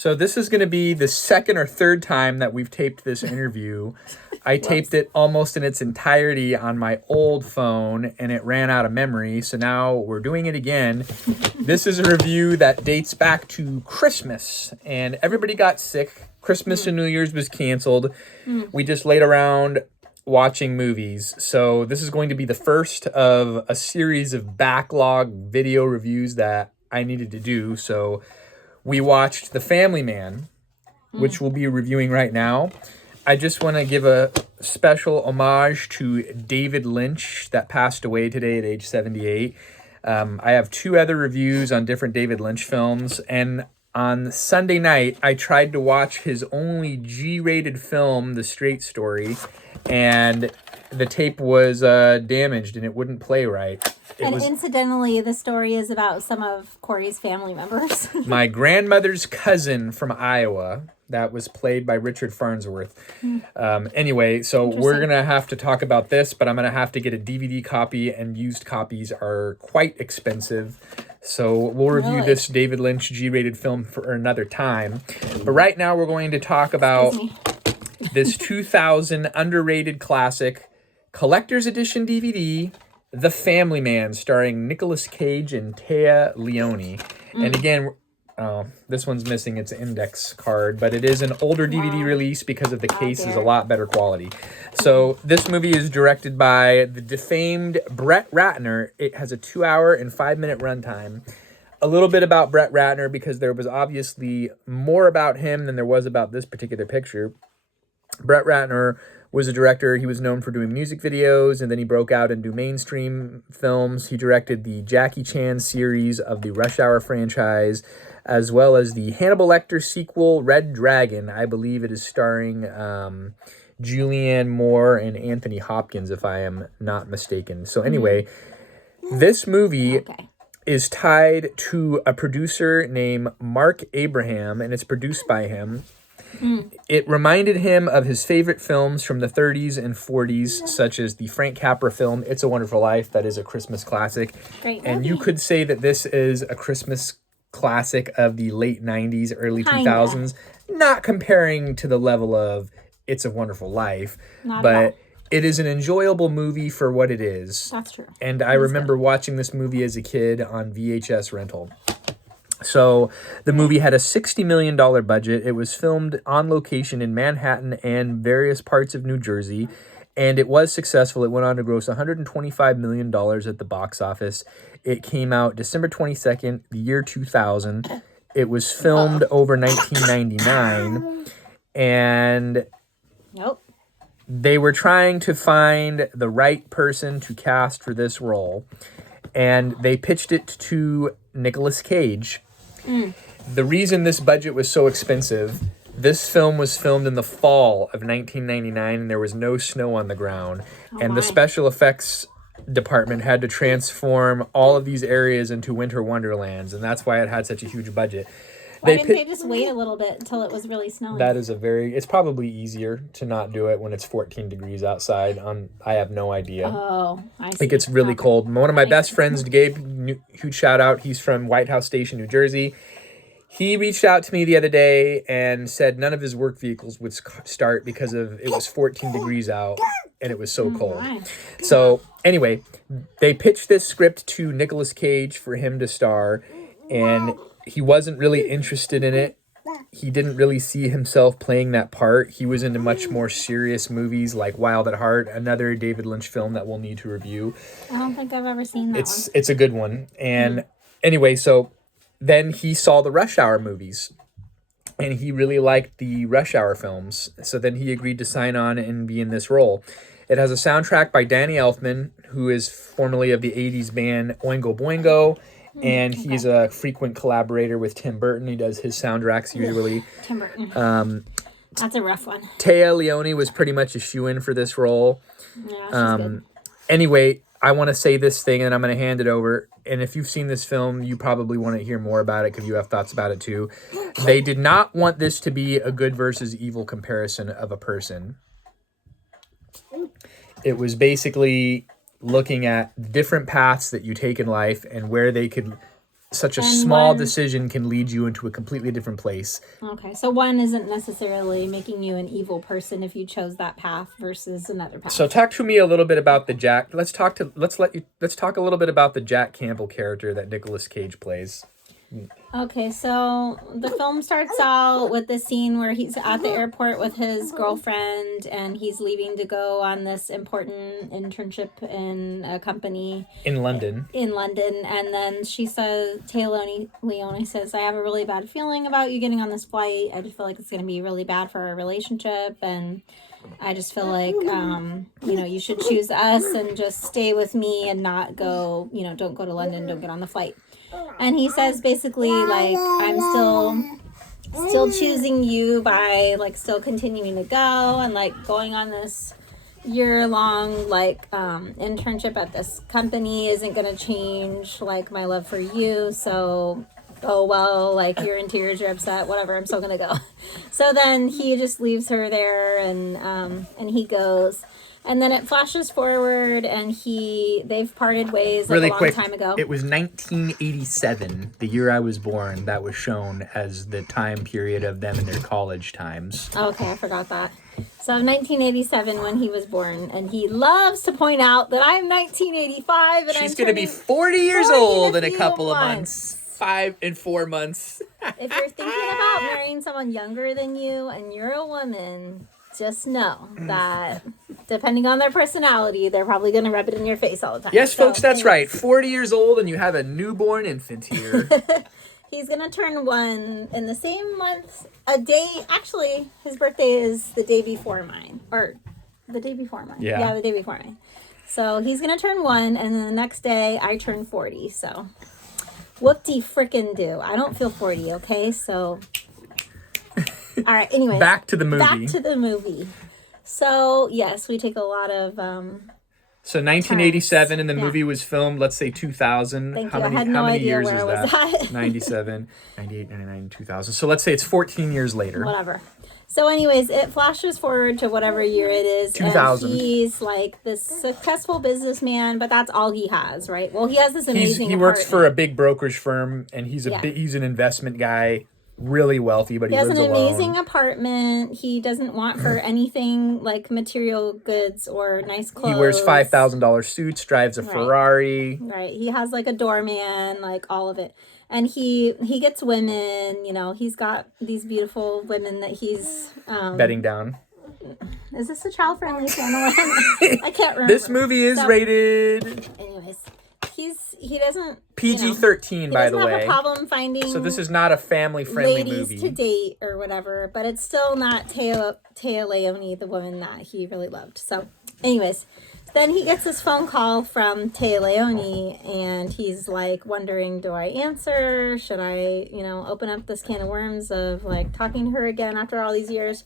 So this is going to be the second or third time that we've taped this interview. I taped it almost in its entirety on my old phone, and it ran out of memory, so now we're doing it again. This is a review that dates back to Christmas, and everybody got sick. Christmas and New Year's was canceled. We just laid around watching movies. So this is going to be the first of a series of backlog video reviews that I needed to do. So we watched The Family Man, which we'll be reviewing right now. I just want to give a special homage to David Lynch that passed away today at age 78. I have two other reviews on different David Lynch films, and on Sunday night, I tried to watch his only G-rated film, The Straight Story, and the tape was damaged and it wouldn't play right. Incidentally, the story is about some of Corey's family members. My grandmother's cousin from Iowa, that was played by Richard Farnsworth. Anyway, so we're going to have to talk about this, but I'm going to have to get a DVD copy, and used copies are quite expensive. So we'll review this David Lynch G-rated film for another time. But right now we're going to talk about this 2000 underrated classic collector's edition DVD, The Family Man, starring Nicolas Cage and Téa Leoni. And again, this one's missing its index card, but it is an older DVD release because of the case is a lot better quality. So this movie is directed by the defamed Brett Ratner. It has a 2-hour and 5-minute runtime. A little bit about Brett Ratner, because there was obviously more about him than there was about this particular picture. Brett Ratner was a director. He was known for doing music videos, and then he broke out into mainstream films. He directed the Jackie Chan series of the Rush Hour franchise, as well as the Hannibal Lecter sequel, Red Dragon. I believe it is starring Julianne Moore and Anthony Hopkins, if I am not mistaken. So anyway, this movie is tied to a producer named Mark Abraham, and it's produced by him. It reminded him of his favorite films from the 30s and 40s, such as the Frank Capra film, It's a Wonderful Life. That is a Christmas classic. And you could say that this is a Christmas classic of the late 90s, early 2000s. Not comparing to the level of It's a Wonderful Life, but it is an enjoyable movie for what it is. That's true. And I remember watching this movie as a kid on VHS rental. So the movie had a $60 million budget. It was filmed on location in Manhattan and various parts of New Jersey, and it was successful. It went on to gross $125 million at the box office. It came out December 22nd, the year 2000. It was filmed over 1999, and they were trying to find the right person to cast for this role, and they pitched it to Nicolas Cage. The reason this budget was so expensive, this film was filmed in the fall of 1999, and there was no snow on the ground. The special effects department had to transform all of these areas into winter wonderlands, and that's why it had such a huge budget. Why didn't they just wait a little bit until it was really snowing? That is it's probably easier to not do it when it's 14 degrees outside. I have no idea. Oh, I see. It gets really cold. One of my best friends, Gabe, huge shout out. He's from White House Station, New Jersey. He reached out to me the other day and said none of his work vehicles would start because it was 14 degrees out and it was so cold. So anyway, they pitched this script to Nicolas Cage for him to star, and he wasn't really interested in it. He didn't really see himself playing that part. He was into much more serious movies like Wild at Heart, another David Lynch film that we'll need to review. I don't think I've ever seen that one. It's a good one. And anyway, so then he saw the Rush Hour movies, and he really liked the Rush Hour films. So then he agreed to sign on and be in this role. It has a soundtrack by Danny Elfman, who is formerly of the 80s band Oingo Boingo. And he's a frequent collaborator with Tim Burton. He does his soundtracks usually. Tim Burton. That's a rough one. Téa Leoni was pretty much a shoo-in for this role. Yeah, she's good. Anyway, I want to say this thing, and I'm going to hand it over. And if you've seen this film, you probably want to hear more about it because you have thoughts about it too. They did not want this to be a good versus evil comparison of a person. It was basically looking at different paths that you take in life and where they could such a And small one- decision can lead you into a completely different place. Okay, so one isn't necessarily making you an evil person if you chose that path versus another path. So talk to me a little bit about the Jack. Let's talk a little bit about the Jack Campbell character that Nicolas Cage plays. Okay, so the film starts out with the scene where he's at the airport with his girlfriend and he's leaving to go on this important internship in a company In London. And then she says, Leone says, I have a really bad feeling about you getting on this flight. I just feel like it's going to be really bad for our relationship, and I just feel like, you should choose us and just stay with me and not go, don't go to London, don't get on the flight. And he says basically, like, I'm still choosing you by, like, still continuing to go and, like, going on this year-long, like, internship at this company isn't going to change, like, my love for you. So, oh, well, like, you're in tears, you're upset, whatever, I'm still going to go. So then he just leaves her there and he goes. And then it flashes forward, and they've parted ways like Really a long quick, time ago. it was 1987, the year I was born, that was shown as the time period of them in their college times. Okay, I forgot that. So 1987 when he was born, and he loves to point out that I'm 1985, and She's I'm going to be 40 years 40 old in a few couple of months. 5 and 4 months. If you're thinking about marrying someone younger than you, and you're a woman, just know that depending on their personality, they're probably going to rub it in your face all the time. Yes, folks, that's anyways. right. 40 years old, and you have a newborn infant here. He's going to turn 1 in the same month, actually, his birthday is the day before mine. Or the day before mine. Yeah, the day before mine. So he's going to turn 1, and then the next day I turn 40. So whoop-de-frickin' do. I don't feel 40, okay? So, all right, anyways. Back to the movie. Back to the movie. So, yes, we take a lot of... So 1987, and the Yeah. movie was filmed, let's say 2000. Thank how you. I many, had how no many idea years where is it was that? at. 97, 98, 99, 2000. So let's say it's 14 years later. Whatever. So anyways, it flashes forward to whatever year it is. 2000. And he's like this successful businessman, but that's all he has, right? Well, he has this amazing He works for a apartment. big brokerage firm, and he's Yeah. he's an investment guy, really wealthy, but He he has lives an alone. amazing apartment. He doesn't want for anything like material goods or nice clothes. He wears $5,000 suits, drives a Ferrari. Right. He has like a doorman, like all of it. And he gets women, he's got these beautiful women that he's Bedding down. Is this a child-friendly channel? I can't remember. This movie is rated Anyways, he doesn't PG-13, by the He doesn't way. have a problem finding So this is not a family-friendly ladies movie. to date or whatever, but it's still not Taya Leone, the woman that he really loved. So, anyways, then he gets this phone call from Taya Leone, and he's like wondering, do I answer? Should I, open up this can of worms of like talking to her again after all these years?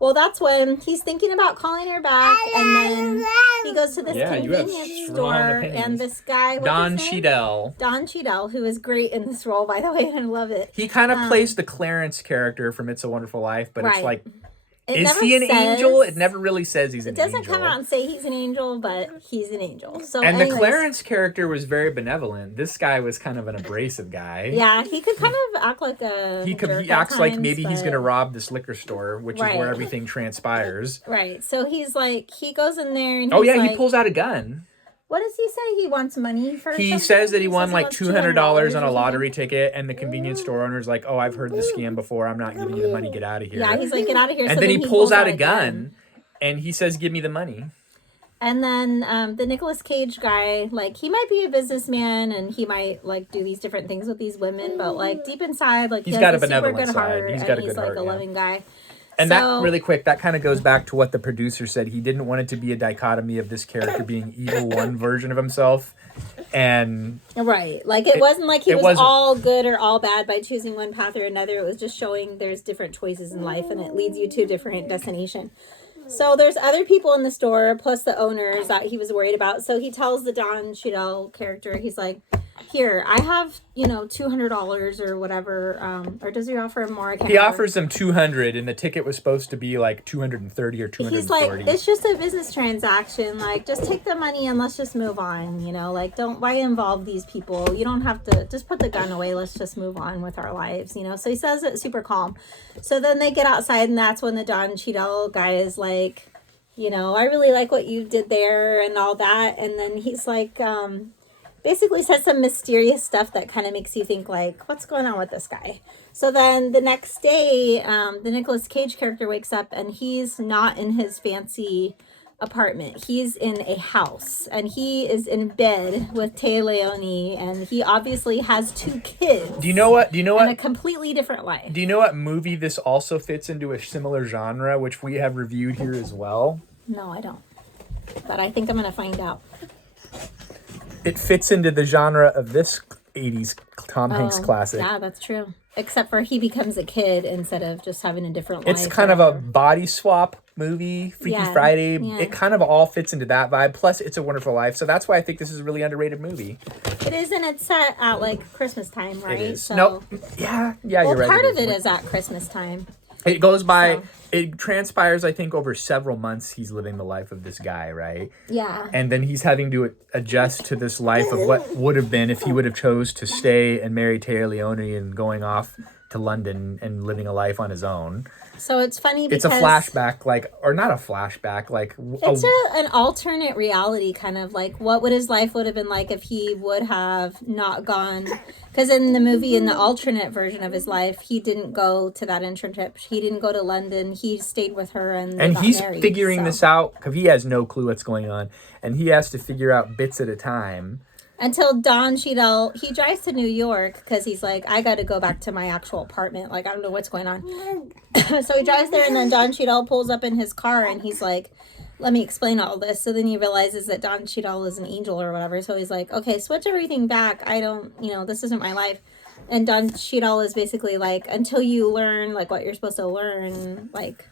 Well, that's when he's thinking about calling her back, and then he goes to this convenience store, and this guy, Don Cheadle, who is great in this role, by the way, and I love it. He kind of plays the Clarence character from It's a Wonderful Life, but it's like, is he an says- angel? It never really says he's an It doesn't angel. come out and say he's an angel, but he's an angel. So, And anyways, the Clarence character was very benevolent. This guy was kind of an abrasive guy. Yeah, he could kind of act like a He acts like maybe he's going to rob this liquor store, which is where everything transpires. Right. So he's like, he goes in there and he pulls out a gun. What does he say? He wants money for He something? says that he won says like wants $200 on a or lottery ticket, and the convenience store owner's like, "Oh, I've heard this scam before. I'm not giving you the money. Get out of here." Yeah, he's like, get out of here. And So then he pulls out a gun, and he says, "Give me the money." And then the Nicolas Cage guy, like, he might be a businessman and he might like do these different things with these women, but like deep inside, like He's he got has a a super benevolent good side. heart. He's And got a he's good like heart, a yeah. loving guy. And So- that, really quick, that kind of goes back to what the producer said. He didn't want it to be a dichotomy of this character being evil one version of himself. And Right. Like, it wasn't like he it was wasn't. all good or all bad by choosing one path or another. It was just showing there's different choices in life and it leads you to a different destination. So there's other people in the store, plus the owners that he was worried about. So he tells the Don Cheadle character, he's like, here, I have, $200 or whatever, or does he offer more? I can't He remember. offers them 200, and the ticket was supposed to be like 230 or He's 240. like, it's just a business transaction. Like, just take the money and let's just move on. Like, don't, why involve these people? You don't have to, just put the gun away. Let's just move on with our lives. So he says it super calm. So then they get outside, and that's when the Don Cheadle guy is like, I really like what you did there and all that. And then he's like, basically says some mysterious stuff that kind of makes you think, like, what's going on with this guy? So then the next day, the Nicolas Cage character wakes up, and he's not in his fancy apartment. He's in a house, and he is in bed with Tay Leone, and he obviously has 2 kids. Do you know what? And a completely different life. Do you know what movie this also fits into a similar genre, which we have reviewed here as well? No, I don't. But I think I'm going to find out. It fits into the genre of this 80s Tom Hanks classic. Yeah, that's true. Except for he becomes a kid instead of just having a different life. It's kind of a body swap movie, Freaky Friday. Yeah. It kind of all fits into that vibe. Plus, It's a Wonderful Life. So that's why I think this is a really underrated movie. It is, and it's set at like Christmas time, right? It is. So, Nope. Yeah, you're right. Part of it is at Christmas time. It goes by, it transpires, I think, over several months he's living the life of this guy, right? Yeah. And then he's having to adjust to this life of what would have been if he would have chose to stay and marry Taya Leone and going off to London and living a life on his own. So it's funny because... It's a flashback, or not a flashback, It's an alternate reality, kind of like what would his life would have been like if he would have not gone... Because in the movie, in the alternate version of his life, he didn't go to that internship. He didn't go to London. He stayed with her and they got he's married, figuring this out because he has no clue what's going on. And he has to figure out bits at a time. Until Don Cheadle, he drives to New York because he's like, I got to go back to my actual apartment. Like, I don't know what's going on. So he drives there, and then Don Cheadle pulls up in his car, and he's like, let me explain all this. So then he realizes that Don Cheadle is an angel or whatever. So he's like, okay, switch everything back. I don't, this isn't my life. And Don Cheadle is basically like, until you learn like what you're supposed to learn, like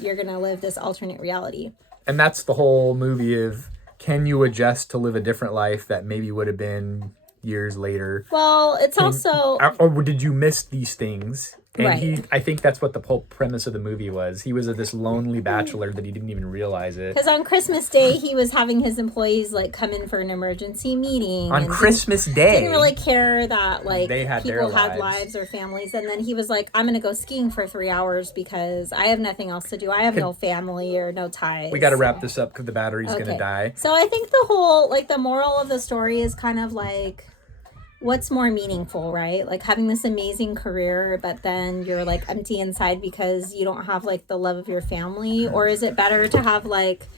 you're going to live this alternate reality. And that's the whole movie of, can you adjust to live a different life that maybe would have been years later? Well, it's also... Or did you miss these things? And right. I think that's what the whole premise of the movie was. He was this lonely bachelor that he didn't even realize it. Because on Christmas Day, he was having his employees like come in for an emergency meeting. On Christmas Day. Didn't really care that like people had lives or families. And then he was like, I'm going to go skiing for 3 hours because I have nothing else to do. I have no family or no ties. We got to wrap this up because the battery's going to die. So I think the whole, like the moral of the story is kind of like... what's more meaningful, right? Like having this amazing career, but then you're like empty inside because you don't have like the love of your family? Or is it better to have like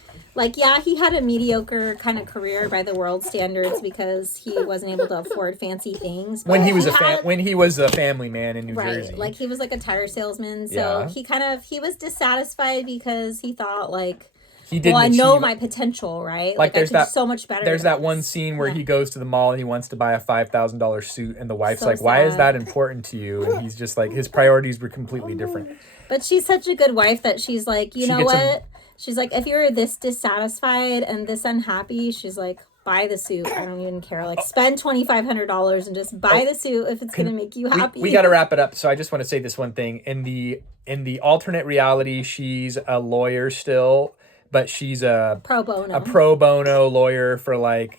yeah, he had a mediocre kind of career by the world standards because he wasn't able to afford fancy things. When he was a family man in New Jersey. Like he was like a tire salesman. So he was dissatisfied because he thought like, I know my potential, right? Like there's I can do so much better. There's that one scene where he goes to the mall and he wants to buy a $5,000 suit, and the wife's like, "Why is that important to you?" And he's just like, his priorities were completely different. But she's such a good wife that she's like, you know what? She's like, if you're this dissatisfied and this unhappy, she's like, buy the suit. I don't even care. Like, spend $2,500 and just buy the suit if it's gonna make you happy. We got to wrap it up. So I just want to say this one thing: in the alternate reality, she's a lawyer still. But she's a pro bono lawyer for like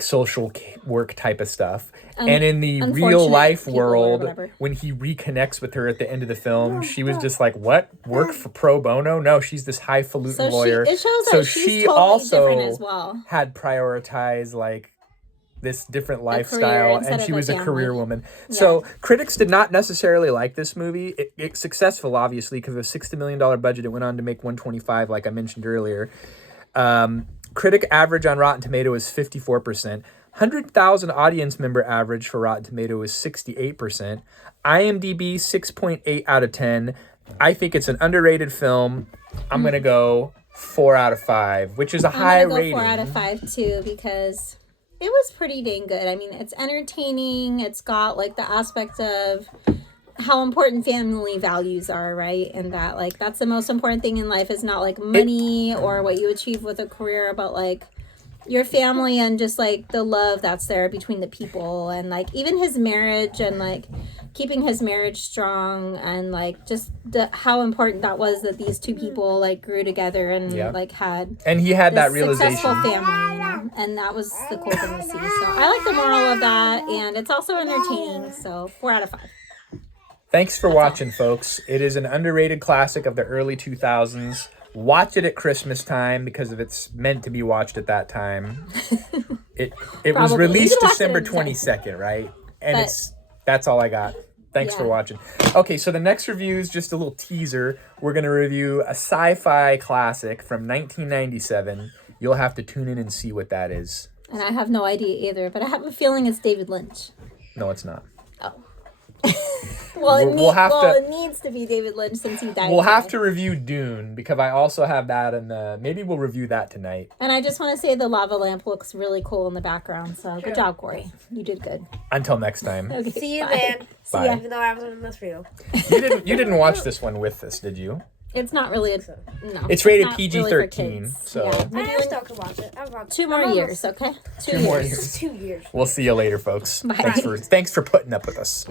social work type of stuff. And in the real life world, when he reconnects with her at the end of the film, she was just like, "What? Work for pro bono? No, she's this highfalutin lawyer." It shows that she's totally different as well. Had prioritized like this different lifestyle, and she was a career woman. Yeah. So critics did not necessarily like this movie. It's successful, obviously, because of a $60 million budget. It went on to make 125, like I mentioned earlier. Critic average on Rotten Tomato is 54%. 100,000 audience member average for Rotten Tomato is 68%. IMDb 6.8 out of 10. I think it's an underrated film. I'm going to go 4 out of 5, which is a high rating. 4 out of 5 too, because it was pretty dang good. I mean, it's entertaining. It's got like the aspect of how important family values are, right? And that like that's the most important thing in life is not like money or what you achieve with a career, but like your family and just like the love that's there between the people, and like even his marriage, and like keeping his marriage strong, and like just how important that was that these two people like grew together and like had, and he had that this realization. successful family, you know? And that was the cool thing to see. So I like the moral of that, and it's also entertaining. So 4 out of 5. Thanks for watching, folks. It is an underrated classic of the early 2000s. Watch it at Christmas time because if it's meant to be watched at that time. It was Probably. released You can watch December it anytime. 22nd, right? And But- that's all I got. Thanks for watching. Okay, so the next review is just a little teaser. We're going to review a sci-fi classic from 1997. You'll have to tune in and see what that is. And I have no idea either, but I have a feeling it's David Lynch. No, it's not. Oh. Well, We'll it needs to be David Lynch since he died. We'll have today. to review Dune because I also have that, and maybe we'll review that tonight. And I just want to say the lava lamp looks really cool in the background. So good job, Corey. You did good. Until next time. Okay, See you bye. then. Bye. Even though I was in this video. You didn't watch this one with us, did you? It's not really no. It's rated not PG-13, really for kids. so- Yeah, I maybe still can watch it. 2 more years, okay? 2 2 more years. years. 2 years. We'll see you later, folks. Bye. Thanks for putting up with us. Yeah.